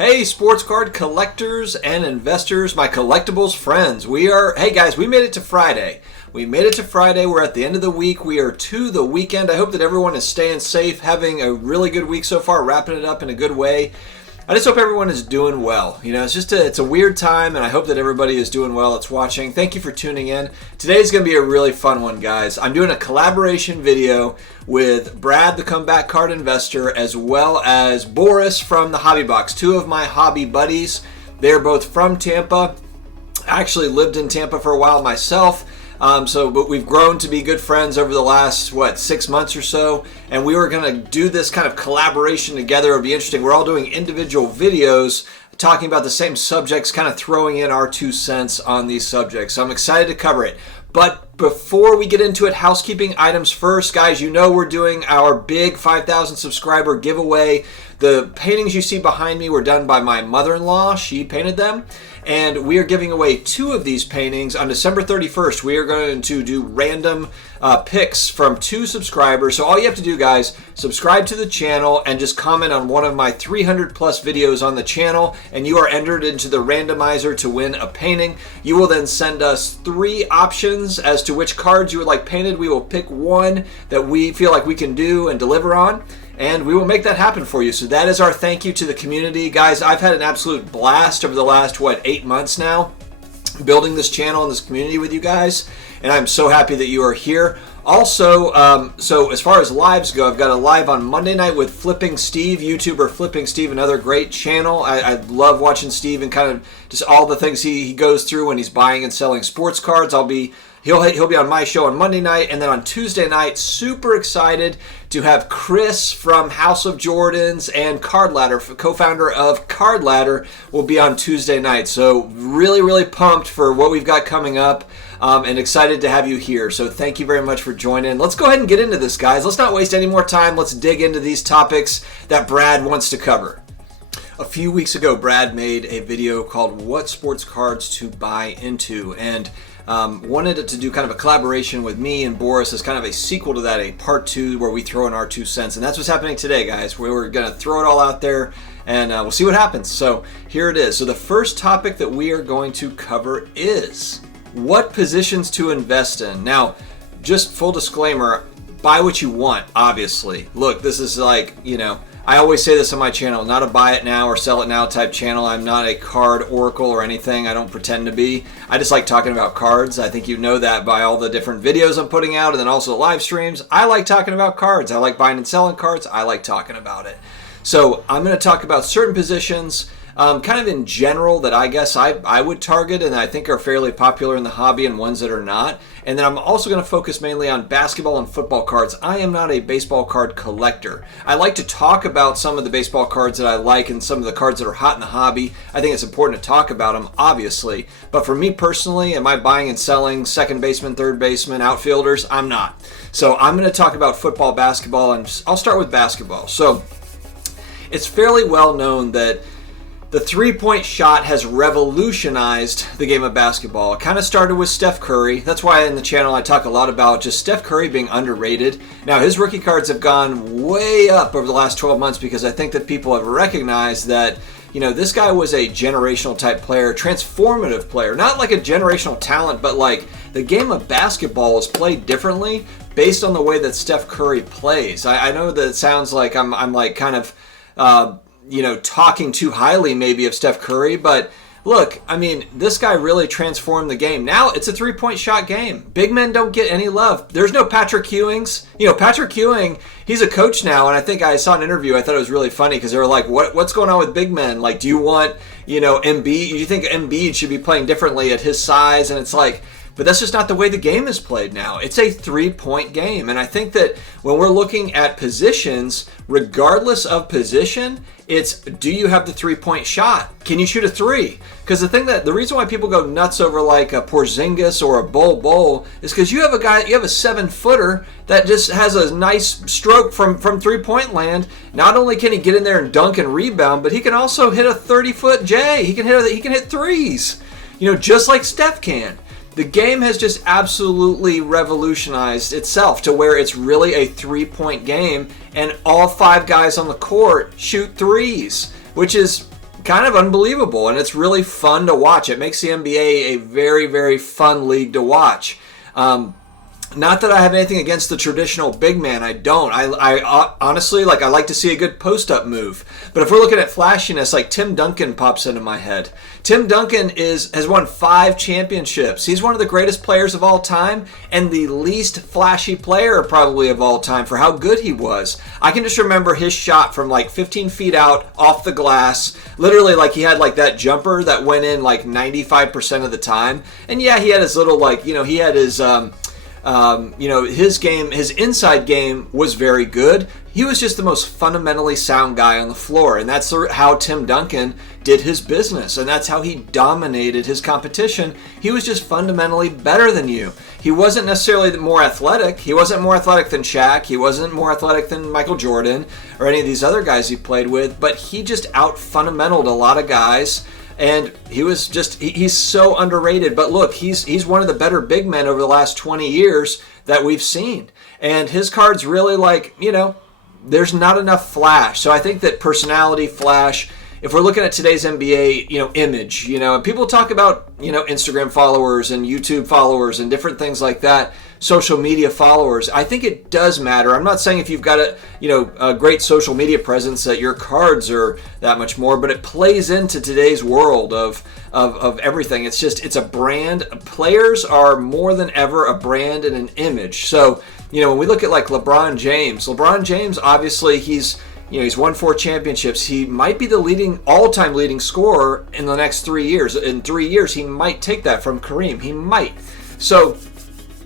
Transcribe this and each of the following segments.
Hey, sports card collectors and investors, my collectibles friends. Hey guys, we made it to Friday. We're at the end of the week. We are to the weekend. I hope that everyone is staying safe, having a really good week so far, wrapping it up in a good way. I just hope everyone is doing well. You know, it's a weird time, and I hope that everybody is doing well that's watching. Thank you for tuning in. Today's going to be a really fun one, guys. I'm doing a collaboration video with Brad, the comeback card investor, as well as Borys from the Hobby Box, two of my hobby buddies. They're both from Tampa. I actually lived in Tampa for a while myself. But we've grown to be good friends over the last, 6 months or so, and we were going to do this kind of collaboration together. It would be interesting. We're all doing individual videos talking about the same subjects, kind of throwing in our 2 cents on these subjects. So I'm excited to cover it. But before we get into it, housekeeping items first. Guys, you know we're doing our big 5,000 subscriber giveaway. The paintings you see behind me were done by my mother-in-law. She painted them. And we are giving away 2 of these paintings. On December 31st, we are going to do random picks from 2 subscribers. So all you have to do, guys, subscribe to the channel and just comment on one of my 300 plus videos on the channel, and you are entered into the randomizer to win a painting. You will then send us 3 options as to which cards you would like painted. We will pick one that we feel like we can do and deliver on, and we will make that happen for you. So that is our thank you to the community. Guys, I've had an absolute blast over the last, 8 months now, building this channel and this community with you guys, and I'm so happy that you are here. Also, so as far as lives go, I've got a live on Monday night with Flipping Steve, YouTuber Flipping Steve, another great channel. I love watching Steve and kind of just all the things he goes through when he's buying and selling sports cards. He'll be on my show on Monday night, and then on Tuesday night, super excited to have Chris from House of Jordans and Card Ladder, co-founder of Card Ladder, will be on Tuesday night. So really, really pumped for what we've got coming up, and excited to have you here. So thank you very much for joining. Let's go ahead and get into this, guys. Let's not waste any more time. Let's dig into these topics that Brad wants to cover. A few weeks ago, Brad made a video called What Sports Cards to Buy Into, and wanted it to do kind of a collaboration with me and Borys as kind of a sequel to that, a part 2 where we throw in our 2 cents. And that's what's happening today, guys. We're going to throw it all out there, and we'll see what happens. So here it is. So the first topic that we are going to cover is what positions to invest in. Now, just full disclaimer, buy what you want, obviously. Look, this is like, I always say this on my channel, not a buy it now or sell it now type channel. I'm not a card oracle or anything. I don't pretend to be. I just like talking about cards. I think you know that by all the different videos I'm putting out, and then also live streams. I like talking about cards. I like buying and selling cards. I like talking about it. So I'm going to talk about certain positions, kind of in general, that I guess I would target and I think are fairly popular in the hobby, and ones that are not. And then I'm also going to focus mainly on basketball and football cards. I am not a baseball card collector. I like to talk about some of the baseball cards that I like and some of the cards that are hot in the hobby. I think it's important to talk about them, obviously. But for me personally, am I buying and selling second baseman, third baseman, outfielders? I'm not. So I'm going to talk about football, basketball, and I'll start with basketball. So it's fairly well known that the three-point shot has revolutionized the game of basketball. It kind of started with Steph Curry. That's why in the channel I talk a lot about just Steph Curry being underrated. Now, his rookie cards have gone way up over the last 12 months because I think that people have recognized that, this guy was a generational type player, transformative player. Not like a generational talent, but like the game of basketball is played differently based on the way that Steph Curry plays. I know that it sounds like I'm like kind of talking too highly maybe of Steph Curry, but look, this guy really transformed the game. Now it's a three-point shot game. Big men don't get any love. There's no Patrick Ewings. Patrick Ewing, he's a coach now, and I think I saw an interview. I thought it was really funny because they were like, what's going on with big men? Like, do you want, Embiid? Do you think Embiid should be playing differently at his size? And it's like, but that's just not the way the game is played now. It's a three-point game. And I think that when we're looking at positions, regardless of position, it's, do you have the three-point shot? Can you shoot a three? Because the reason why people go nuts over like a Porzingis or a Bol is because you have a 7-footer that just has a nice stroke from three-point land. Not only can he get in there and dunk and rebound, but he can also hit a 30-foot J. He can hit threes, just like Steph can. The game has just absolutely revolutionized itself to where it's really a three-point game, and all 5 guys on the court shoot threes, which is kind of unbelievable, and it's really fun to watch. It makes the NBA a very, very fun league to watch. Not that I have anything against the traditional big man. I don't. I honestly, I like to see a good post-up move. But if we're looking at flashiness, Tim Duncan pops into my head. Tim Duncan has won 5 championships. He's one of the greatest players of all time and the least flashy player probably of all time for how good he was. I can just remember his shot from 15 feet out off the glass. Literally, he had that jumper that went in 95% of the time. And yeah, he had his little he had his his game, his inside game was very good. He was just the most fundamentally sound guy on the floor, and that's how Tim Duncan did his business, and that's how he dominated his competition. He was just fundamentally better than you. He wasn't necessarily more athletic. He wasn't more athletic than Shaq. He wasn't more athletic than Michael Jordan or any of these other guys he played with, but he just out-fundamentaled a lot of guys. And he was he's so underrated. But look, he's one of the better big men over the last 20 years that we've seen. And his card's really there's not enough flash. So I think that personality, flash, if we're looking at today's NBA, image, and people talk about, Instagram followers and YouTube followers and different things like that, social media followers. I think it does matter. I'm not saying if you've got a great social media presence that your cards are that much more, but it plays into today's world of everything. It's a brand. Players are more than ever a brand and an image. So, when we look at LeBron James, obviously he's won 4 championships. He might be the all-time leading scorer in the next 3 years. In 3 years, he might take that from Kareem. He might. So,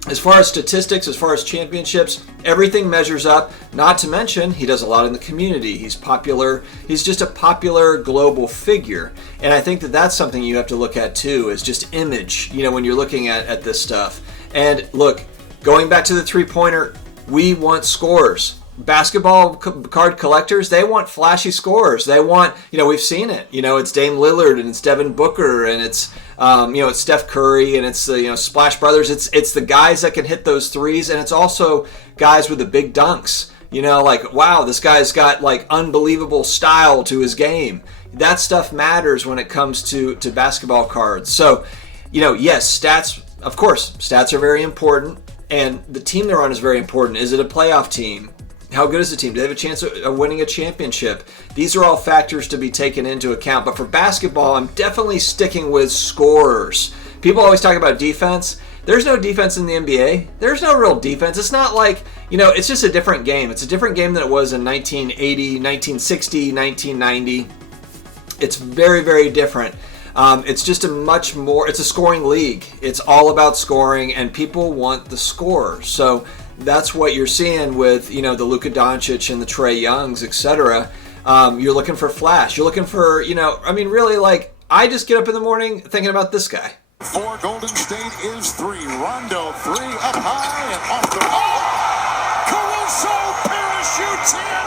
as far as statistics, as far as championships, everything measures up. Not to mention, he does a lot in the community. He's popular. He's just a popular global figure. And I think that that's something you have to look at too, is just image, when you're looking at this stuff. And look, going back to the three-pointer, we want scores. Basketball card collectors, they want flashy scores. They want, we've seen it. It's Dame Lillard and it's Devin Booker and it's, it's Steph Curry and it's the, Splash Brothers. It's the guys that can hit those threes, and it's also guys with the big dunks. Wow, this guy's got unbelievable style to his game. That stuff matters when it comes to basketball cards. So, yes, stats, of course, stats are very important, and the team they're on is very important. Is it a playoff team? How good is the team? Do they have a chance of winning a championship? These are all factors to be taken into account. But for basketball, I'm definitely sticking with scorers. People always talk about defense. There's no defense in the NBA. There's no real defense. It's not it's just a different game. It's a different game than it was in 1980, 1960, 1990. It's very, very different. It's just it's a scoring league. It's all about scoring, and people want the score. So that's what you're seeing with, the Luka Doncic and the Trae Youngs, etc. You're looking for flash. You're looking for, really, I just get up in the morning thinking about this guy. 4, Golden State is 3. Rondo 3, up high and off the Caruso parachutes in.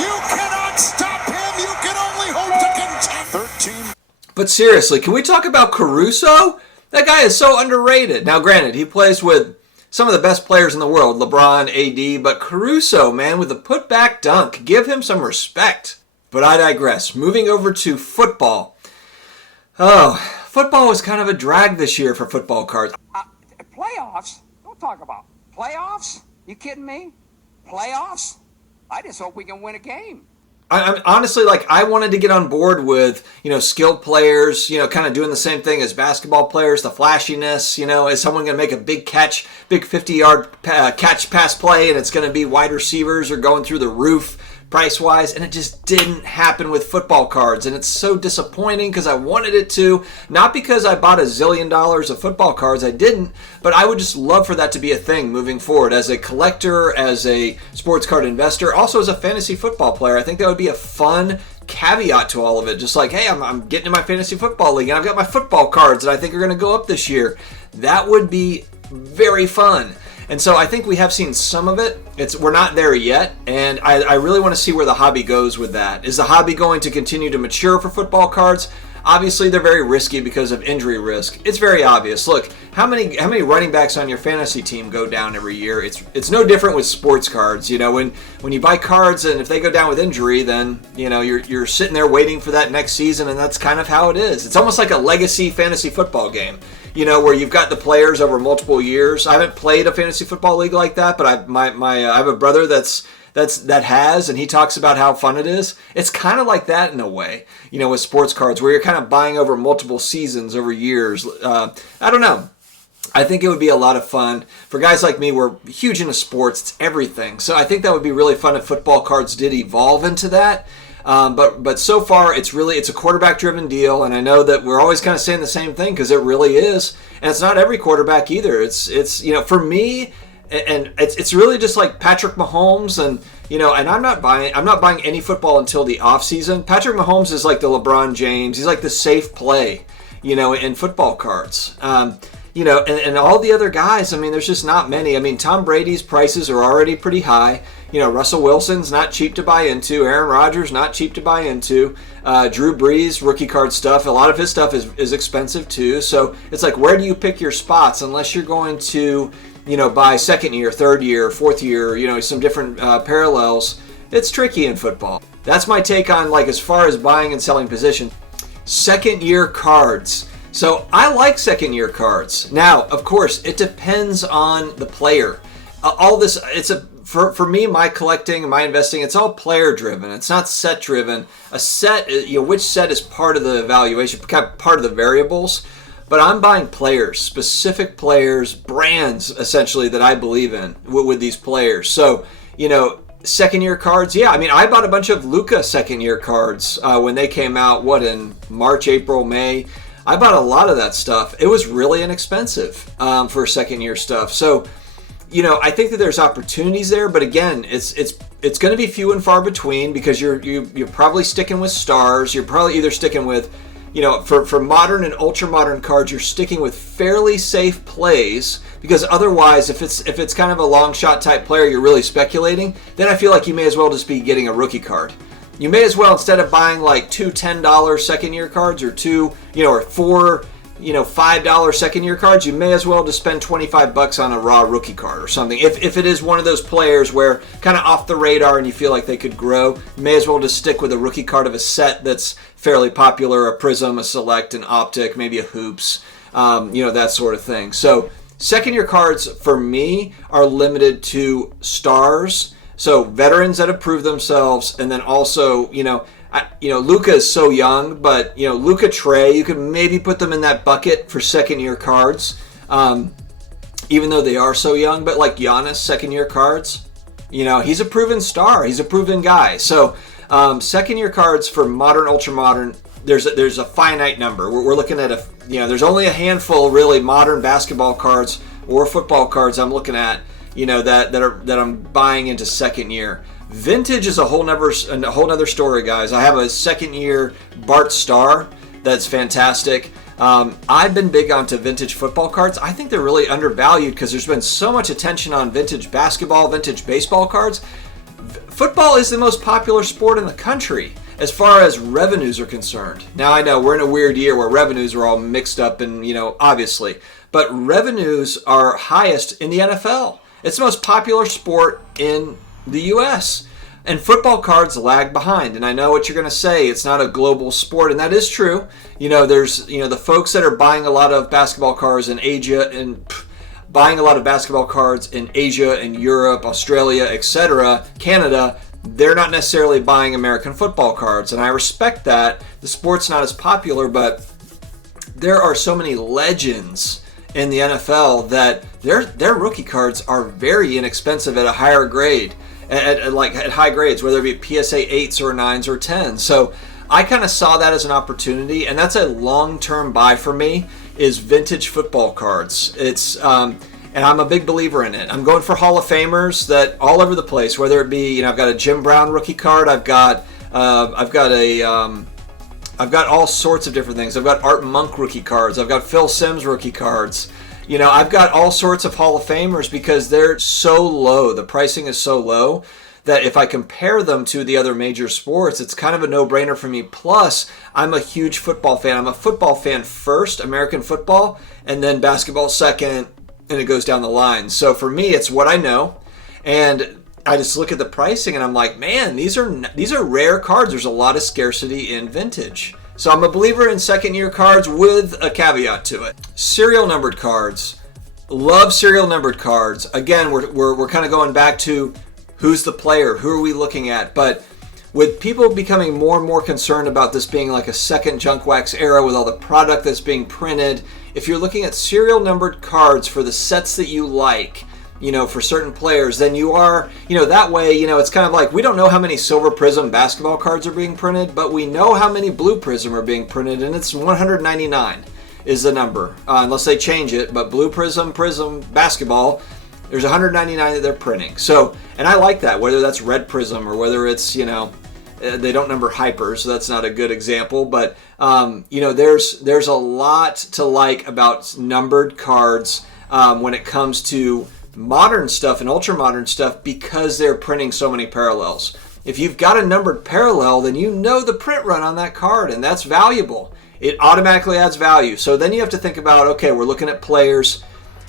You cannot stop him. You can only hope to contain. 13. But seriously, can we talk about Caruso? That guy is so underrated. Now, granted, he plays with some of the best players in the world, LeBron, AD, but Caruso, man, with the putback dunk, give him some respect. But I digress. Moving over to football. Oh, football was kind of a drag this year for football cards. Playoffs? Don't talk about playoffs. You kidding me? Playoffs? I just hope we can win a game. I'm honestly, I wanted to get on board with, skilled players, kind of doing the same thing as basketball players, the flashiness, is someone going to make a big catch, big 50-yard catch pass play, and it's going to be wide receivers are going through the roof price-wise, and it just didn't happen with football cards, and it's so disappointing because I wanted it to, not because I bought $1 zillion of football cards, I didn't, but I would just love for that to be a thing moving forward. As a collector, as a sports card investor, also as a fantasy football player, I think that would be a fun caveat to all of it. Just hey, I'm getting in my fantasy football league, and I've got my football cards that I think are going to go up this year. That would be very fun. And so I think we have seen some of it. We're not there yet, and I really want to see where the hobby goes with that. Is the hobby going to continue to mature for football cards? Obviously, they're very risky because of injury risk. It's very obvious. Look, how many running backs on your fantasy team go down every year? It's no different with sports cards. When you buy cards and if they go down with injury, then you're sitting there waiting for that next season, and that's kind of how it is. It's almost like a legacy fantasy football game. Where you've got the players over multiple years. I haven't played a fantasy football league like that, but I have a brother that has, and he talks about how fun it is. It's kind of like that in a way, with sports cards, where you're kind of buying over multiple seasons, over years. I don't know. I think it would be a lot of fun. For guys like me, we're huge into sports. It's everything. So I think that would be really fun if football cards did evolve into that. But so far, it's a quarterback-driven deal, and I know that we're always kind of saying the same thing because it really is. And it's not every quarterback either. It's for me, and it's really just like Patrick Mahomes, and I'm not buying any football until the off season. Patrick Mahomes is like the LeBron James. He's like the safe play, in football cards. And all the other guys, there's just not many. Tom Brady's prices are already pretty high. Russell Wilson's not cheap to buy into. Aaron Rodgers, not cheap to buy into. Drew Brees, rookie card stuff. A lot of his stuff is expensive too. So it's like, where do you pick your spots unless you're going to, buy second year, third year, fourth year, some different parallels. It's tricky in football. That's my take on, as far as buying and selling position. Second year cards. So I like second year cards. Now, of course, it depends on the player. All this, for me, my collecting and my investing, it's all player driven. It's not set driven. A set, which set is part of the evaluation, part of the variables. But I'm buying players, specific players, brands, essentially, that I believe in with these players. So, second year cards, yeah. I bought a bunch of Luka second year cards when they came out, in March, April, May. I bought a lot of that stuff. It was really inexpensive for second year stuff. So, I think that there's opportunities there, but again, it's going to be few and far between because you're probably sticking with stars. You're probably either sticking with, for modern and ultra modern cards, you're sticking with fairly safe plays because otherwise, if it's kind of a long shot type player, you're really speculating. Then I feel like you may as well just be getting a rookie card. You may as well, instead of buying like two $10 second year cards or four $5 second year cards, you may as well just spend $25 on a raw rookie card or something. If it is one of those players where kind of off the radar and you feel like they could grow, you may as well just stick with a rookie card of a set that's fairly popular, a Prism, a Select, an Optic, maybe a Hoops, that sort of thing. So second year cards for me are limited to stars. So veterans that have proved themselves, and then also, Luka is so young, but, Luka, Trey, you can maybe put them in that bucket for second-year cards, even though they are so young. But like Giannis, second-year cards, he's a proven star. He's a proven guy. So second-year cards for modern, ultra-modern, there's a finite number. We're looking at there's only a handful, really, modern basketball cards or football cards I'm looking at, that I'm buying into second year. Vintage is a whole nother story, guys. I have a second year Bart Starr that's fantastic. I've been big onto vintage football cards. I think they're really undervalued because there's been so much attention on vintage basketball, vintage baseball cards. Football is the most popular sport in the country as far as revenues are concerned. Now, I know we're in a weird year where revenues are all mixed up and, obviously, but revenues are highest in the NFL. It's the most popular sport in the U.S. And football cards lag behind. And I know what you're going to say. It's not a global sport. And that is true. There's, the folks that are buying a lot of basketball cards in Asia and buying a lot of basketball cards in Asia and Europe, Australia, etc., Canada, they're not necessarily buying American football cards. And I respect that. The sport's not as popular, but there are so many legends in the NFL that their rookie cards are very inexpensive at a higher grade, at high grades, whether it be PSA 8s or 9s or 10s. So I kind of saw that as an opportunity, and that's a long-term buy for me, is vintage football cards. It's and I'm a big believer in it. I'm going for Hall of Famers that all over the place, whether it be, I've got a Jim Brown rookie card, I've got all sorts of different things. I've got Art Monk rookie cards. I've got Phil Simms rookie cards. I've got all sorts of Hall of Famers because they're so low. The pricing is so low that if I compare them to the other major sports, it's kind of a no-brainer for me. Plus, I'm a huge football fan. I'm a football fan first, American football, and then basketball second, and it goes down the line. So for me, it's what I know, and I just look at the pricing and I'm like, man, these are rare cards. There's a lot of scarcity in vintage. So I'm a believer in second-year cards with a caveat to it. Serial numbered cards. Love serial numbered cards. Again, we're kind of going back to who's the player, who are we looking at? But with people becoming more and more concerned about this being like a second junk wax era with all the product that's being printed, if you're looking at serial numbered cards for the sets that you like, for certain players, then you are, that way, it's kind of like, we don't know how many Silver Prism basketball cards are being printed, but we know how many Blue Prism are being printed, and it's 199 is the number, unless they change it, but Blue Prism basketball, there's 199 that they're printing. So, and I like that, whether that's Red Prism or whether it's, they don't number hyper, so that's not a good example. But, there's a lot to like about numbered cards when it comes to modern stuff and ultra modern stuff because they're printing so many parallels. If you've got a numbered parallel, then the print run on that card, and that's valuable. It automatically adds value. So then you have to think about, okay, we're looking at players.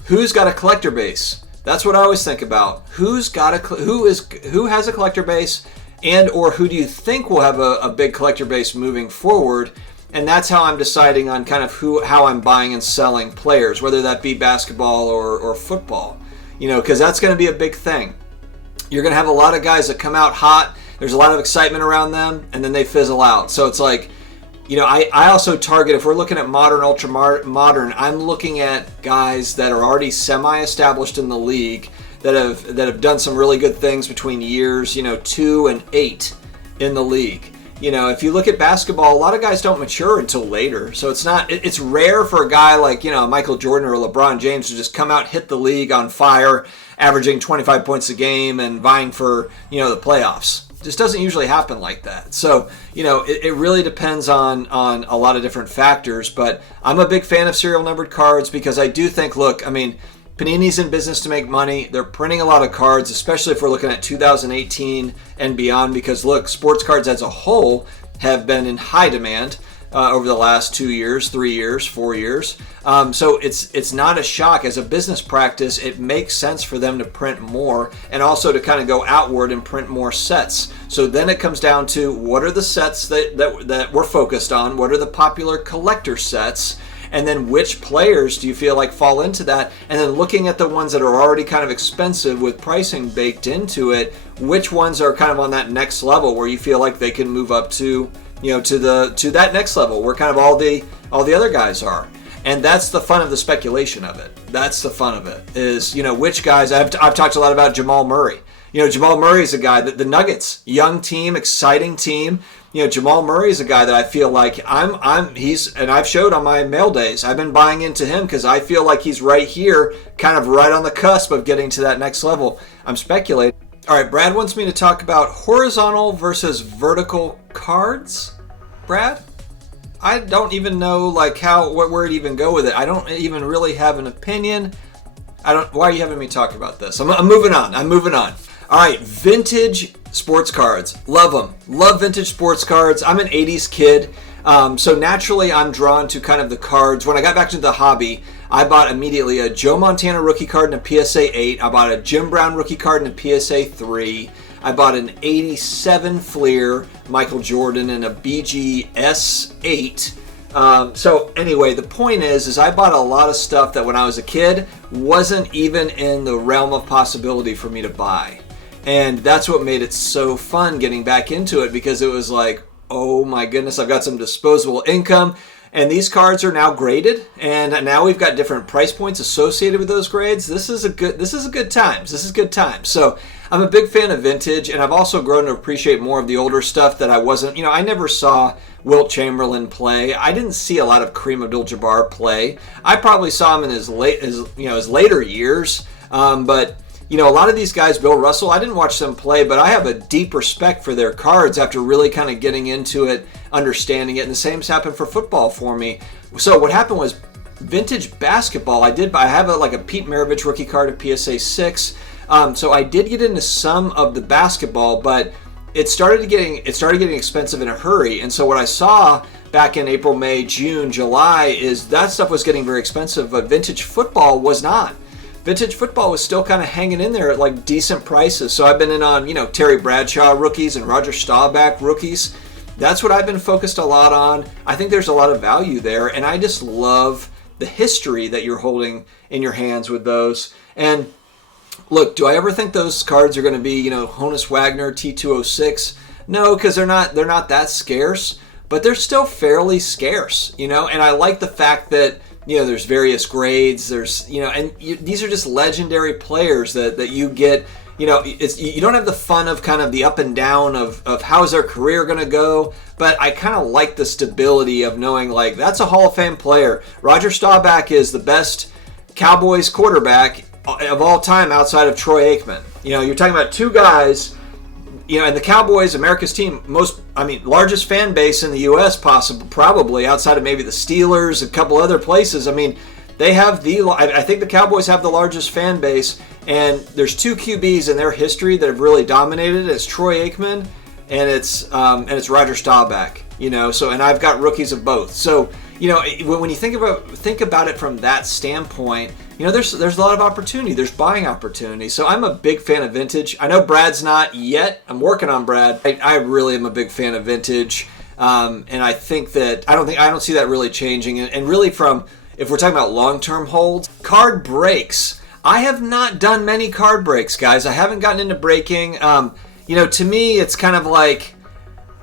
Who's got a collector base? That's what I always think about. Who has a collector base, and or who do you think will have a big collector base moving forward? And that's how I'm deciding on kind of how I'm buying and selling players, whether that be basketball or football. Because that's going to be a big thing. You're going to have a lot of guys that come out hot. There's a lot of excitement around them, and then they fizzle out. So it's like, I also target, if we're looking at modern, ultra modern, I'm looking at guys that are already semi-established in the league that have done some really good things between years, 2 and 8 in the league. If you look at basketball, a lot of guys don't mature until later. So it's rare for a guy like, Michael Jordan or LeBron James to just come out, hit the league on fire, averaging 25 points a game and vying for, the playoffs. Just doesn't usually happen like that. So, it really depends on a lot of different factors, but I'm a big fan of serial numbered cards because I do think, Panini's in business to make money. They're printing a lot of cards, especially if we're looking at 2018 and beyond, because sports cards as a whole have been in high demand over the last 2 years, 3 years, 4 years. So it's not a shock. As a business practice, it makes sense for them to print more and also to kind of go outward and print more sets. So then it comes down to what are the sets that we're focused on? What are the popular collector sets? And then which players do you feel like fall into that? And then looking at the ones that are already kind of expensive with pricing baked into it, which ones are kind of on that next level where you feel like they can move up to, to that next level where kind of all the other guys are. And that's the fun of the speculation of it. That's the fun of it is, which guys. I've talked a lot about Jamal Murray. Jamal Murray is a guy that the Nuggets, young team, exciting team. Jamal Murray is a guy that I feel like and I've showed on my mail days, I've been buying into him because I feel like he's right here, kind of right on the cusp of getting to that next level. I'm speculating. All right, Brad wants me to talk about horizontal versus vertical cards. Brad? I don't even know where to even go with it. I don't even really have an opinion. Why are you having me talk about this? I'm moving on. All right, vintage sports cards. Love them. Love vintage sports cards. I'm an 80s kid. So naturally, I'm drawn to kind of the cards. When I got back into the hobby, I bought immediately a Joe Montana rookie card and a PSA 8. I bought a Jim Brown rookie card and a PSA 3. I bought an 87 Fleer Michael Jordan and a BGS 8. So anyway, the point is I bought a lot of stuff that when I was a kid wasn't even in the realm of possibility for me to buy. And that's what made it so fun getting back into it, because it was like, oh my goodness, I've got some disposable income. And these cards are now graded, and now we've got different price points associated with those grades. This is good times. So I'm a big fan of vintage, and I've also grown to appreciate more of the older stuff that I wasn't. I never saw Wilt Chamberlain play. I didn't see a lot of Kareem Abdul-Jabbar play. I probably saw him in his later years, but. A lot of these guys, Bill Russell, I didn't watch them play, but I have a deep respect for their cards after really kind of getting into it, understanding it, and the same's happened for football for me. So what happened was vintage basketball, I have a Pete Maravich rookie card, a PSA 6. So I did get into some of the basketball, but it started getting expensive in a hurry. And so what I saw back in April, May, June, July is that stuff was getting very expensive, but vintage football was not. Vintage football was still kind of hanging in there at like decent prices. So I've been in on, Terry Bradshaw rookies and Roger Staubach rookies. That's what I've been focused a lot on. I think there's a lot of value there, and I just love the history that you're holding in your hands with those. And look, do I ever think those cards are going to be, Honus Wagner T206? No, because they're not that scarce, but they're still fairly scarce, and I like the fact that, there's various grades, these are just legendary players that you get. You don't have the fun of kind of the up and down of how's their career going to go, but I kind of like the stability of knowing, like, that's a Hall of Fame player. Roger Staubach is the best Cowboys quarterback of all time outside of Troy Aikman. You're talking about two guys, and the Cowboys, America's team, largest fan base in the U.S. probably outside of maybe the Steelers, a couple other places. They have I think the Cowboys have the largest fan base, and there's two QBs in their history that have really dominated. It's Troy Aikman, and it's Roger Staubach. So, and I've got rookies of both. So, when you think about it from that standpoint, there's a lot of opportunity. There's buying opportunity. So I'm a big fan of vintage. I know Brad's not yet. I'm working on Brad. I really am a big fan of vintage, and I think that I don't see that really changing. And really, if we're talking about long-term holds, card breaks. I have not done many card breaks, guys. I haven't gotten into breaking. To me, it's kind of like,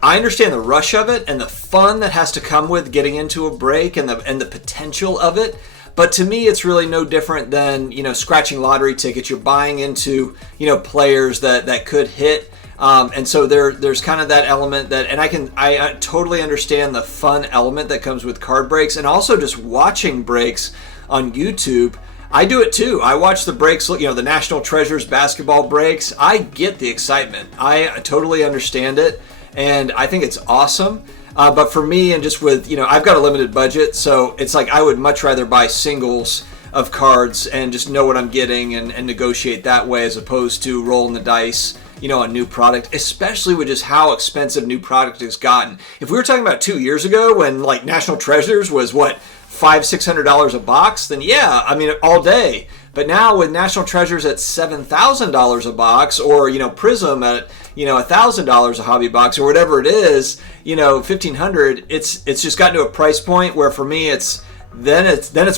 I understand the rush of it and the fun that has to come with getting into a break and the potential of it. But to me, it's really no different than, scratching lottery tickets. You're buying into, players that could hit. And so there's kind of that element and I totally understand the fun element that comes with card breaks, and also just watching breaks on YouTube. I do it too. I watch the breaks, the National Treasures basketball breaks. I get the excitement. I totally understand it, and I think it's awesome. But for me, and just with, I've got a limited budget, so it's like I would much rather buy singles of cards and just know what I'm getting and negotiate that way, as opposed to rolling the dice, on new product, especially with just how expensive new product has gotten. If we were talking about 2 years ago when like National Treasures was $500-$600 a box, then yeah, all day. But now with National Treasures at $7,000 a box, or Prism at $1,000 a hobby box, or whatever it is, $1,500, it's just gotten to a price point where for me it's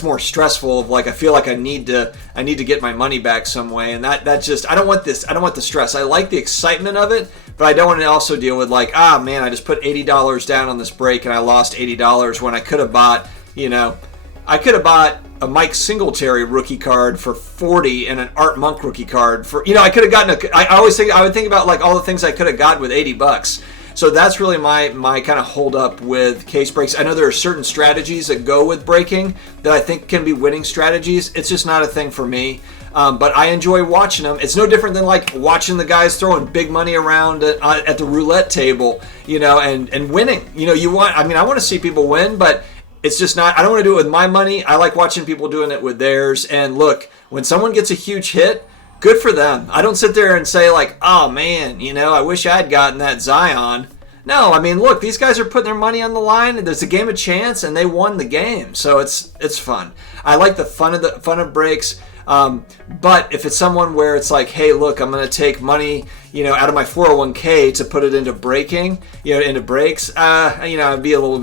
more stressful. Of like, I feel like I need to get my money back some way, and that just, I don't want the stress. I like the excitement of it, but I don't want to also deal with like, man, I just put $80 down on this break and I lost $80 when I could have bought a Mike Singletary rookie card for $40 and an Art Monk rookie card for, I could have gotten I would think about like all the things I could have got with $80. So that's really my kind of hold up with case breaks. I know there are certain strategies that go with breaking that I think can be winning strategies. It's just not a thing for me. But I enjoy watching them. It's no different than like watching the guys throwing big money around at the roulette table, and winning. I want to see people win, but it's just not, I don't want to do it with my money. I like watching people doing it with theirs. And look, when someone gets a huge hit, good for them. I don't sit there and say like, oh man, I wish I had gotten that Zion. No, look, these guys are putting their money on the line, and there's a game of chance, and they won the game. So it's fun. I like the fun of breaks. But if it's someone where it's like, hey, look, I'm going to take money, out of my 401k to put it into breaking, into breaks, I'd be a little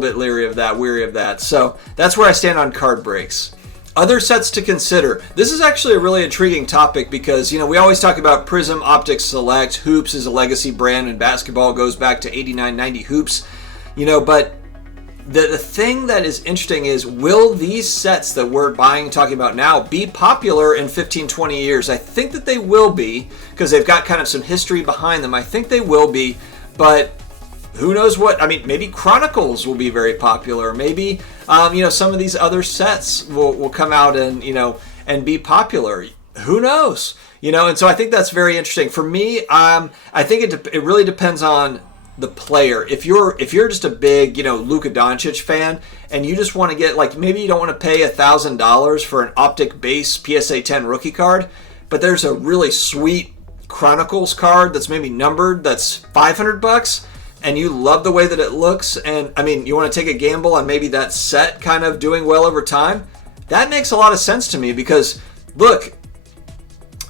bit weary of that. So that's where I stand on card breaks. Other sets to consider. This is actually a really intriguing topic because, we always talk about Prism Optics Select. Hoops is a legacy brand, and basketball goes back to 89, 90 Hoops, but the thing that is interesting is, will these sets that we're talking about now, be popular in 15, 20 years? I think that they will be, because they've got kind of some history behind them. I think they will be, but who knows what? Maybe Chronicles will be very popular. Maybe, some of these other sets will come out and be popular. Who knows? And so I think that's very interesting. For me, I think it really depends on the player. If you're just a big, Luka Doncic fan, and you just want to get, like, maybe you don't want to pay $1,000 for an optic base PSA 10 rookie card, but there's a really sweet Chronicles card that's maybe numbered that's $500, and you love the way that it looks, and I mean, you want to take a gamble on maybe that set kind of doing well over time, that makes a lot of sense to me because, look,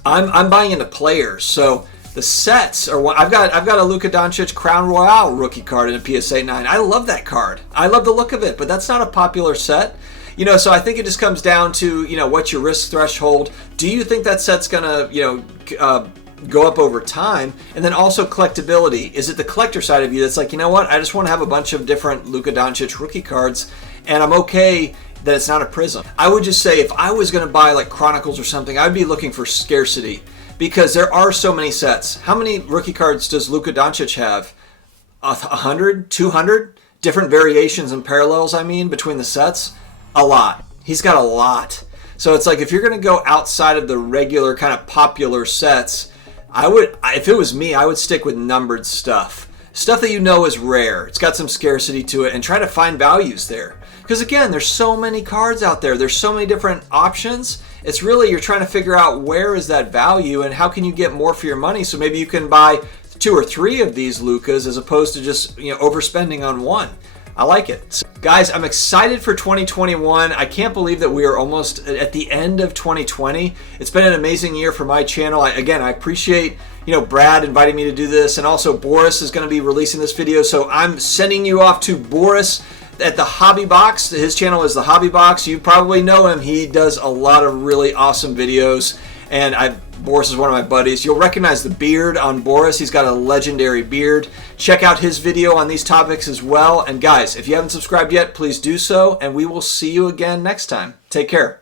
I'm buying into players, so the sets are what I've got a Luka Doncic Crown Royale rookie card in a PSA 9. I love that card. I love the look of it, but that's not a popular set. You know, so I think it just comes down to, you know, what's your risk threshold? Do you think that set's gonna, you know, go up over time? And then also collectability. Is it the collector side of you that's like, you know what, I just want to have a bunch of different Luka Doncic rookie cards, and I'm okay that it's not a prism. I would just say if I was going to buy like Chronicles or something, I'd be looking for scarcity because there are so many sets. How many rookie cards does Luka Doncic have? 100, 200 different variations and parallels, I mean, between the sets? A lot. He's got a lot. So it's like if you're going to go outside of the regular kind of popular sets, if it was me, I would stick with numbered stuff. Stuff that you know is rare. It's got some scarcity to it, and try to find values there. Because again, there's so many cards out there. There's so many different options. It's really, you're trying to figure out where is that value and how can you get more for your money. So maybe you can buy 2 or 3 of these Lukas as opposed to just, you know, overspending on one. I like it. So, guys, I'm excited for 2021. I can't believe that we are almost at the end of 2020. It's been an amazing year for my channel. I appreciate, you know, Brad inviting me to do this, and also Borys is going to be releasing this video. So I'm sending you off to Borys at the Hobby Box. His channel is the Hobby Box. You probably know him. He does a lot of really awesome videos, and Borys is one of my buddies. You'll recognize the beard on Borys. He's got a legendary beard. Check out his video on these topics as well. And guys, if you haven't subscribed yet, please do so, and we will see you again next time. Take care.